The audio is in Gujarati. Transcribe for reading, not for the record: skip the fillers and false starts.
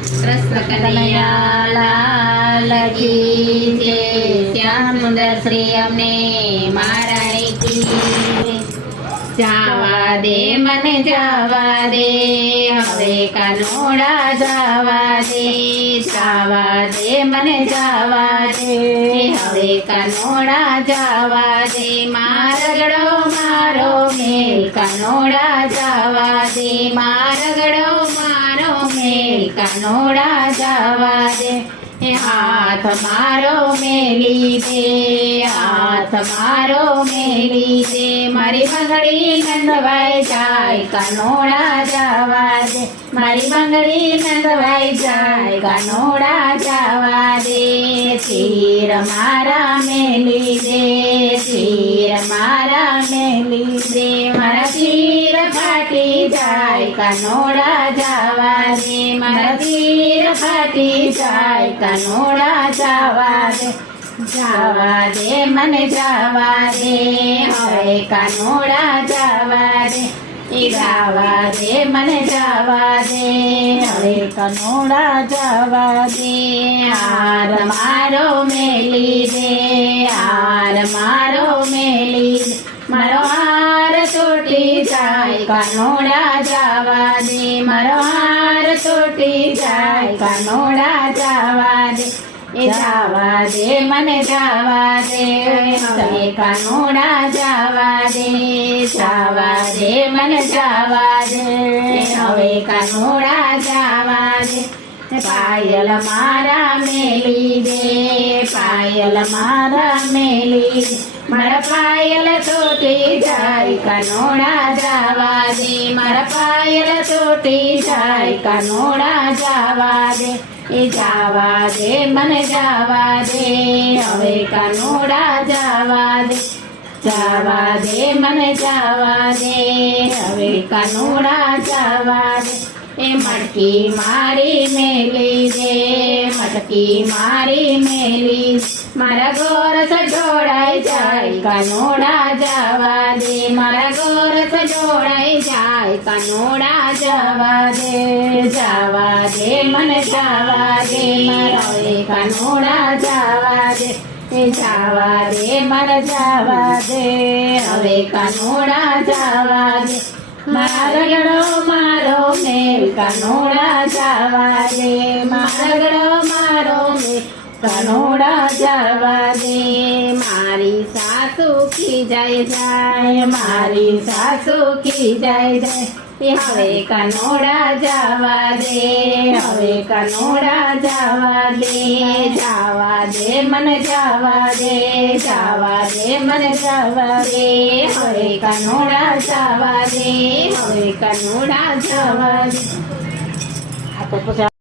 કૃષ્ણ કનૈયા લાલ કી જય. શ્યામ સુંદર શ્રી અમને મહારાણી કી જય. જાવા દે મને જાવા દે, હવે કાનોડા જાવા દે. જાવા દે મને જાવા દે, હવે કાનોડા જાવા દે. મારગડો મારો મેલ કાનોડા જાવા દે. મારગડો મારો મેલ કાનોડા જાવા દે. હાથ મારો મેલી દે, હાથ મારો મેલી દે. મારી બંગડી નંદવાઈ જાય કાનોડા જાવા દે. મારી બંગડી નંદવાઈ જાય કાનોડા જાવા દે. તીર મારા મેલી દે, તીર મારા મેલી દે. મારા તીર ફાટી જાય કાનોડા જાવા દે. મારા તીર ફાટી જાય કાનોડા જાવા દે. જાવા દે મને જાવા દે, હવે કાનોડા જાવા દે. જાવા દે મને જાવા દે, હવે કાનોડા જાવા દે. હાર મારો મેલી દે, હાર મારો મેલી દે. મારો હાર તૂટી જાય કાનોડા જાવા દે. મારો હાર તૂટી જાય કાનોડા જાવા દે. જાવા દે મને જાવા દે, હવે કાનોડા જાવા દે. જાવા દે મને જાવા દે, હવે કાનોડા જાવા દે. પાયલ મારા મેલી દે, પાયલ મારા મેલી દે. મારા પાયલ તૂટી જાય કાનોડા જાવા દે. મારા પાયલ તૂટી જાય કાનોડા જાવા દે. જાવા દે મને જાવા દે, હવે કાનોડા જાવા દે. જાવા દે મને જાવા દે, હવે કાનોડા જાવા દે. મટકી મારી મેલી દે, મટકી મારી મેલી દે. મારા ગોરસ જોડાઈ જાય કાનોડા જાવા દે. મારા ગોરસ જોડાઈ જાય કાનોડા જાવા દે. જાવા દે મને જાવા દે, મારા હવે કાનોડા જાવા દે. જાવા દે મને જાવા દે, હવે કાનોડા જાવા દે. મારગડો મારો મેલ કાનોડા જાવા દે. મારગડો મારો મેલ કાનોડા જાવા દે. મારી સાસુ કી જાય જાય, મારી સાસુ કી જાય જાય. હવે કાનોડા જાવા દે, હવે કાનોડા જાવા દે. જાવા દે મને જાવા દે, જાવા દે મને જાવા દે. હવે કાનોડા જાવા દે, હવે કાનોડા જાવા દે.